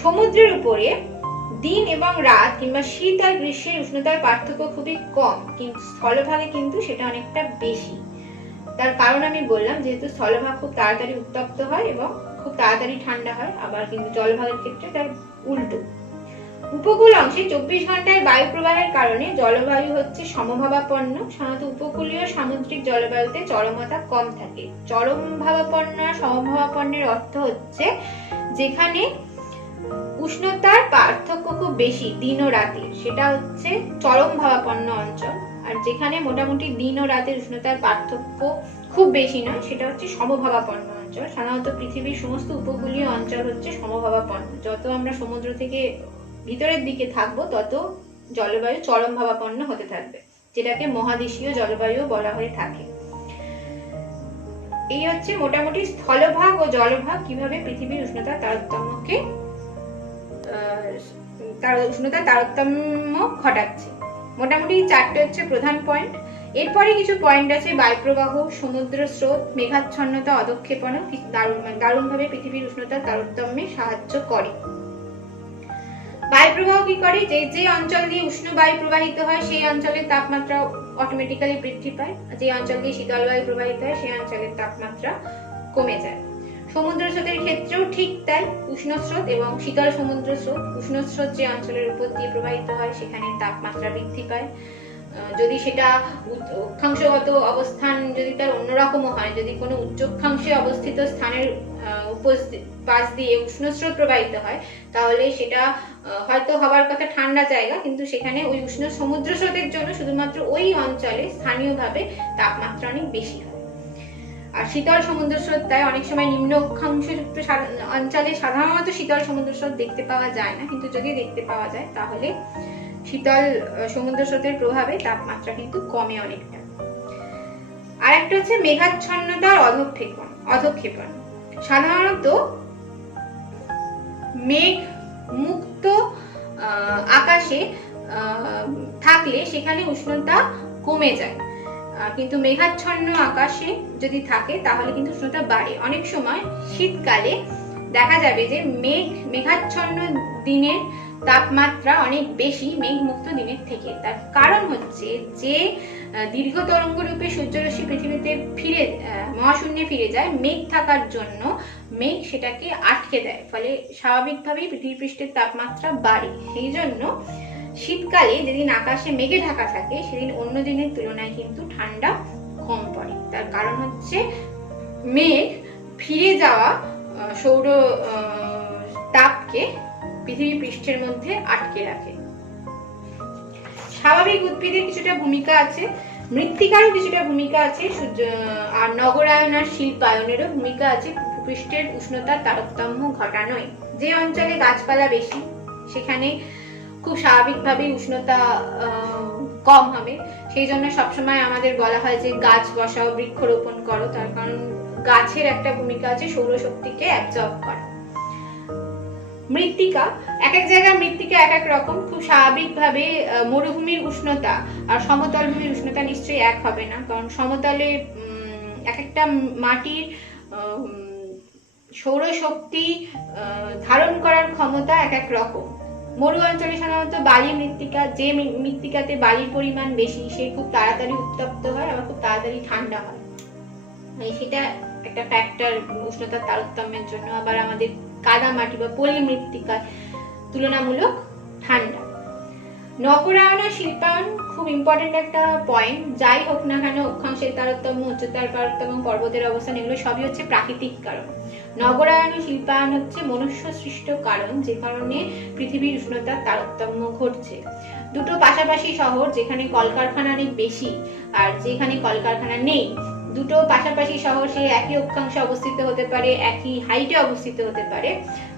সমুদ্রের উপরে দিন এবং রাত কিংবা শীত আর গ্রীষ্মের উষ্ণতার পার্থক্য খুবই কম, কিন্তু স্থলভাগে কিন্তু সেটা অনেকটা বেশি। তার কারণ আমি বললাম, যেহেতু স্থলভাগ খুব তাড়াতাড়ি উত্তপ্ত হয় এবং খুব তাড়াতাড়ি ঠান্ডা হয়, আবার কিন্তু জলভাগের ক্ষেত্রে তার উল্টো। উপকূল অংশে 24 ঘন্টায় বায়ু প্রবাহের কারণে জলবায়ু হচ্ছে সমভাবাপন্ন। সাধারণত উপকূলীয় সামুদ্রিক জলবায়ুতে চরমতা কম থাকে। চরমভাবাপন্ন আর সমভাবাপন্নের অর্থ হচ্ছে যেখানে উষ্ণতার পার্থক্য খুব বেশি দিন ও রাতের, সেটা হচ্ছে চরমভাবাপন্ন অঞ্চল। আর যেখানে মোটামুটি দিন ও রাতের উষ্ণতার পার্থক্য খুব বেশি নয়, সেটা হচ্ছে সমভাবাপন্ন অঞ্চল। সাধারণত পৃথিবীর সমস্ত উপকূলীয় অঞ্চল হচ্ছে সমভাবাপন্ন। যত আমরা সমুদ্র থেকে ভিতরের দিকে থাকবো তত জলবায়ু চরমভাবাপন্ন হতে থাকবে, যেটাকে মহাদেশীয় জলবায়ু বলা হয়ে থাকে। এই হচ্ছে মোটামুটি স্থলভাগ ও জলভাগ কিভাবে পৃথিবীর উষ্ণতার তারতম্য ঘটাচ্ছে। মোটামুটি চারটে হচ্ছে প্রধান পয়েন্ট। এরপরে কিছু পয়েন্ট আছে, বায়ুপ্রবাহ, সমুদ্র স্রোত, মেঘাচ্ছন্নতা, অধঃক্ষেপণ দারুণভাবে পৃথিবীর উষ্ণতার তারতম্যে সাহায্য করে। বায়ুপ্রবাহ কি করে, যে অঞ্চল দিয়ে উষ্ণ বায়ু প্রবাহিত হয় সেই অঞ্চলের তাপমাত্রা অটোমেটিক্যালি বৃদ্ধি পায়, যে অঞ্চল দিয়ে শীতল বায়ু প্রবাহিত হয় সেই অঞ্চলের তাপমাত্রা কমে যায়। সমুদ্র স্রোতের ক্ষেত্রেও ঠিক তাই, উষ্ণ স্রোত এবং শীতল সমুদ্র স্রোত। উষ্ণ স্রোত যে অঞ্চলের উপর দিয়ে প্রবাহিত হয় সেখানে তাপমাত্রা বৃদ্ধি পায়। যদি সেটা অক্ষাংশগত অবস্থান যদি তার অন্যরকমও হয়, যদি কোনো উচ্চক্ষাংশে অবস্থিত স্থানের পাশ দিয়ে উষ্ণ স্রোত প্রবাহিত হয়, তাহলে সেটা হয়তো হবার কথা ঠান্ডা জায়গা, কিন্তু সেখানে ওই উষ্ণ সমুদ্র স্রোতের জন্য শুধুমাত্র ওই অঞ্চলে স্থানীয়ভাবে তাপমাত্রা অনেক বেশি হয়। আর শীতল সমুদ্র স্রোত তাই অনেক সময় নিম্ন অক্ষাংশযুক্ত অঞ্চলে সাধারণত শীতল সমুদ্র স্রোত দেখতে পাওয়া যায় না, কিন্তু যদি দেখতে পাওয়া যায় তাহলে শীতল সমুদ্র স্রোতের প্রভাবে তাপমাত্রা কিন্তু কমে অনেকটা। আর একটা হচ্ছে মেঘাচ্ছন্নতার অধঃক্ষেপণ। সাধারণত মেঘ মুক্ত আকাশে থাকলে সেখানে উষ্ণতা কমে যায়, কিন্তু মেঘাচ্ছন্ন আকাশে যদি থাকে তাহলে কিন্তু উষ্ণতা বাড়ে। অনেক সময় শীতকালে দেখা যাবে যে মেঘাচ্ছন্ন দিনের তাপমাত্রা অনেক বেশি মেঘমুক্ত দিনের থেকে। তার কারণ হচ্ছে যে দীর্ঘ তরঙ্গ রূপে সূর্যরশ্মি পৃথিবীতে মহাশূন্যে ফিরে যায়, মেঘ থাকার জন্য মেঘ সেটাকে আটকে দেয়, ফলে স্বাভাবিকভাবেই পৃথিবী পৃষ্ঠের তাপমাত্রা বাড়ে। সেই জন্য শীতকালে যেদিন আকাশে মেঘে ঢাকা থাকে সেদিন অন্য দিনের তুলনায় কিন্তু ঠান্ডা কম পড়ে। তার কারণ হচ্ছে মেঘ ফিরে যাওয়া সৌর তাপকে পৃথিবী পৃষ্ঠের মধ্যে আটকে রাখে। স্বাভাবিক উদ্ভিদের কিছুটা ভূমিকা আছে, মৃত্তিকারও কিছুটা ভূমিকা আছে, আর নগরায়ন আর শিল্পায়নেরও ভূমিকা আছে ভূপৃষ্ঠের উষ্ণতার তারতম্য ঘটানোয়। যে অঞ্চলে গাছপালা বেশি সেখানে খুব স্বাভাবিকভাবেই উষ্ণতা কম হবে। সেই জন্য সবসময় আমাদের বলা হয় যে গাছ বসাও, বৃক্ষরোপণ করো, তার কারণ গাছের একটা ভূমিকা আছে সৌরশক্তিকে অ্যাবজর্ব করা। মৃত্তিকা, এক এক জায়গায় মৃত্তিকা এক এক রকম। খুব স্বাভাবিকভাবে মরুভূমির উষ্ণতা আর সমতল ভূমির উষ্ণতা নিশ্চয়ই এক হবে না, কারণ সমতলে এক একটা মাটির সৌরশক্তি ধারণ করার ক্ষমতা এক এক রকম। মরু অঞ্চলে সাধারণত বালি মৃত্তিকা, যে মৃত্তিকাতে বালির পরিমাণ বেশি সে খুব তাড়াতাড়ি উত্তপ্ত হয়, আবার খুব তাড়াতাড়ি ঠান্ডা হয়, সেটা একটা ফ্যাক্টর উষ্ণতার তারতম্যের জন্য। আবার আমাদের কাদা মাটি বা পলি মৃত্তিকা তুলনামূলক ঠান্ডা। নগরায়ন আর শিল্পায়ন খুব ইম্পর্টেন্ট একটা পয়েন্ট। যাই হোক না কেন, অক্ষাংশের তারতম্য, উচ্চতার তারতম্য, পর্বতের অবস্থান, এগুলো সবই হচ্ছে প্রাকৃতিক কারণ। নগরায়ন ও শিল্পায়ন হচ্ছে মনুষ্য সৃষ্ট কারণ, যে কারণে পৃথিবীর উষ্ণতার তারতম্য ঘটছে। দুটো পাশাপাশি শহর, যেখানে কলকারখানা অনেক বেশি আর যেখানে কলকারখানা নেই, দুটো পাশাপাশি শহর সে একই অক্ষাংশে অবস্থিত হতে পারে, একই হাইটে অবস্থিত হতে পারে,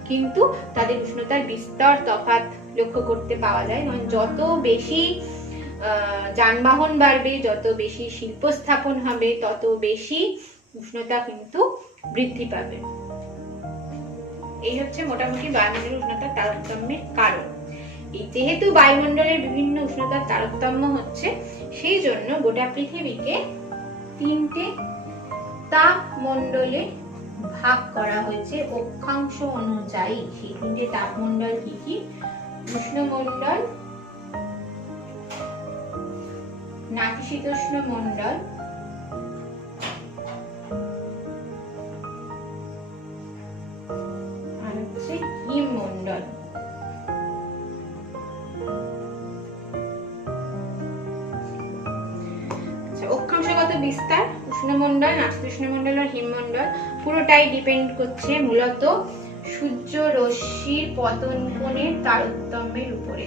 কিন্তু তাদের উষ্ণতার বিস্তর তফাৎ লক্ষ্য করতে পাওয়া যায়। কারণ যত বেশি যানবাহন বাড়বে, যত বেশি শিল্প স্থাপন হবে, তত বেশি উষ্ণতা কিন্তু বৃদ্ধি পাবে। এই হচ্ছে মোটামুটি বায়ুমণ্ডলের উষ্ণতার তারতম্যের কারণ। এই যেহেতু বায়ুমণ্ডলের বিভিন্ন উষ্ণতার তারতম্য হচ্ছে, সেই জন্য গোটা পৃথিবীকে তিনটে তাপমণ্ডলে ভাগ করা হয়েছে অক্ষাংশ অনুযায়ী। সেই তিনটে তাপমণ্ডল কি কি? উষ্ণমণ্ডল, নাতিশীতোষ্ণ মণ্ডল আর হচ্ছে হিমমণ্ডল। অক্ষাংশগত বিস্তার, উষ্ণমণ্ডল, নাতিশীতোষ্ণ মণ্ডল আর হিমমণ্ডল পুরোটাই ডিপেন্ড করছে মূলত সূর্য রশ্মির পতন কোণের তারতম্যের উপরে।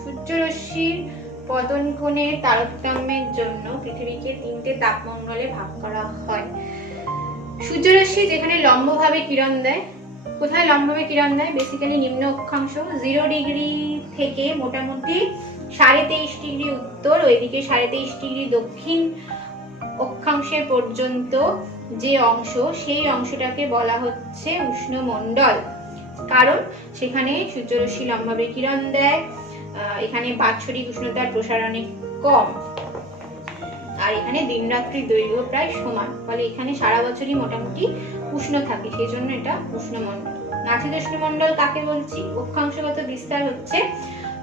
সূর্য রশ্মির পতন কোণের তারতম্যের জন্য পৃথিবীকে তিনটে তাপমণ্ডলে ভাগ করা হয়। সূর্য রশ্মি যেখানে লম্বভাবে কিরণ দেয়, কোথায় লম্বভাবে কিরণ দেয়? বেসিক্যালি নিম্ন অক্ষাংশ, 0 ডিগ্রি থেকে মোটামুটি 23.5 ডিগ্রি উত্তর, ওইদিকে 23.5 ডিগ্রি দক্ষিণ অক্ষাংশে পর্যন্ত যে অংশ, সেই অংশটাকে বলা হচ্ছে উষ্ণমণ্ডল। কারণ সেখানে সূর্যরশ্মি লম্বভাবে কিরণ দেয়, এখানে বাৎসরিক উষ্ণতার প্রসার অনেক কম, আর এখানে দিন রাত্রির দৈর্ঘ্য প্রায় সমান, ফলে এখানে সারা বছরই মোটামুটি উষ্ণ থাকে, সেই জন্য এটা উষ্ণমণ্ডল। নাতিশীতোষ্ণ মণ্ডল কাকে বলছি? অক্ষাংশগত বিস্তার হচ্ছে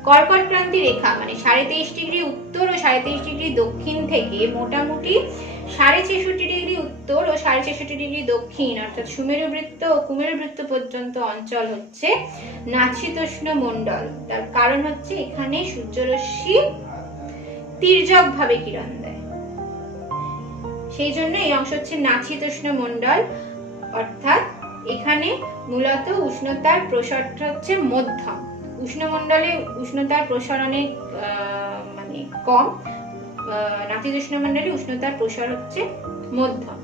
কর্কট ক্রান্তি রেখা, মানে 23.5 ডিগ্রি উত্তর ও 23.5 ডিগ্রি দক্ষিণ থেকে মোটামুটি 66.5 ডিগ্রি উত্তর ও 66.5 ডিগ্রি দক্ষিণ, অর্থাৎ সুমেরু বৃত্ত ও কুমেরু বৃত্ত পর্যন্ত অঞ্চল হচ্ছে নাতিশীতোষ্ণ মণ্ডল। তার কারণ হচ্ছে এখানে সূর্যরশ্মি তির্যক ভাবে কিরণ দেয়, সেই জন্য এই অংশ হচ্ছে নাতিশীতোষ্ণ মণ্ডল। অর্থাৎ এখানে মূলত উষ্ণতার প্রসারটা হচ্ছে মধ্যম। উষ্ণমণ্ডলে উষ্ণতার প্রসার অনেক মানে কম, নাতিশীতোষ্ণ মণ্ডলে উষ্ণতার প্রসার হচ্ছে মধ্যম।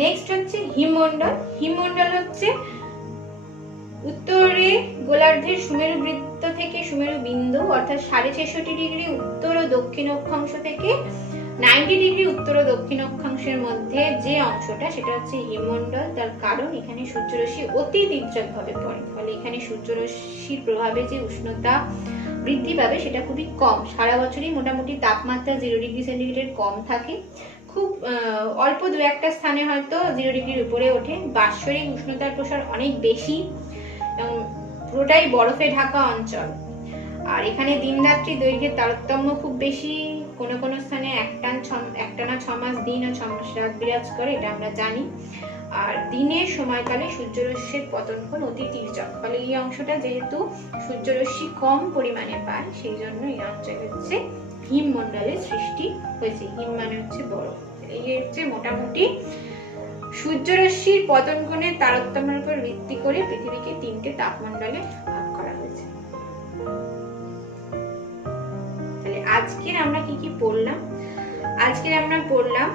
নেক্সট হচ্ছে হিমমণ্ডল। হিমমণ্ডল হচ্ছে উত্তরে গোলার্ধের সুমেরু বৃত্ত থেকে সুমেরু বিন্দু, অর্থাৎ 66.5 ডিগ্রি উত্তর ও দক্ষিণ অক্ষাংশ থেকে 90 ডিগ্রি উত্তর ও দক্ষিণ অক্ষাংশের মধ্যে যে অংশটা, সেটা হচ্ছে হিমমণ্ডল। তার কারণ এখানে সূর্যরশ্মি অতি তির্যক ভাবে পড়ে, ফলে এখানে সূর্যরশ্মির প্রভাবে যে উষ্ণতা বৃদ্ধি পাবে সেটা খুবই কম। সারা বছরই মোটামুটি তাপমাত্রা 0 ডিগ্রি সেন্টিগ্রেড কম থাকে, খুব অল্প দু একটা স্থানে হয়তো 0 ডিগ্রির উপরে ওঠে। বাৎসরিক উষ্ণতার প্রসার অনেক বেশি এবং পুরোটাই বরফে ঢাকা অঞ্চল, আর এখানে দিন রাত্রি দৈর্ঘ্যের তারতম্য খুব বেশি। কোনো কোনো স্থানে একটানা 6 মাস দিন ও 6 মাস রাত বিরাজ করে, এটা আমরা জানি। আর দিনের সময়কালে সূর্যরশ্মির পতন কোণ অতি তির্যক, ফলে এই অংশটা যেহেতু সূর্যরশ্মি কম পরিমাণে পায়, সেই জন্য এই অঞ্চলে হচ্ছে হিমমণ্ডলের সৃষ্টি হয়েছে। হিম মানে হচ্ছে বরফ। এই হচ্ছে মোটামুটি সূর্যরশ্মির পতন কোণের তারতম্যের উপর ভিত্তি করে পৃথিবীকে 3টে তাপমণ্ডলে ভাগ করা হয়েছে। তাহলে আজকের আমরা কি কি পড়লাম? আজকের আমরা পড়লাম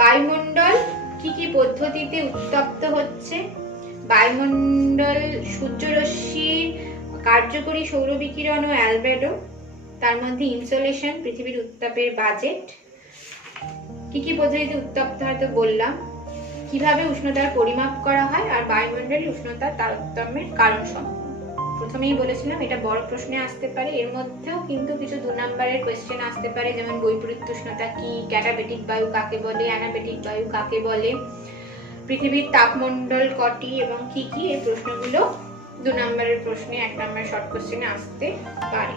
বায়ুমণ্ডল কি কি পদ্ধতিতে উত্তপ্ত হচ্ছে, বায়ুমণ্ডল, সূর্যরশ্মির কার্যকরী সৌরবিকিরণ ও অ্যালবেডো, তার মধ্যে ইনসোলেশন, পৃথিবীর উত্তাপের বাজেট, কি কি পদ্ধতিতে উত্তপ্ত হয় তো বললাম, কিভাবে উষ্ণতার পরিমাপ করা হয়, আর বায়ুমণ্ডলের উষ্ণতার তারতম্যের কারণ সমূহ। প্রথমেই বলেছিলাম এটা বড় প্রশ্নে আসতে পারে, এর মধ্যেও কিন্তু কিছু 2 নম্বরের কোয়েশ্চেন আসতে পারে, যেমন বৈপরীত্য উষ্ণতা কি, ক্যাটাবেটিক বায়ু কাকে বলে, অ্যানাবেটিক বায়ু কাকে বলে, পৃথিবীর তাপমণ্ডল কটি এবং কি কি, এই প্রশ্নগুলো 2 নম্বরের প্রশ্নে 1 নম্বরের শর্ট কোশ্চেনে আসতে পারে।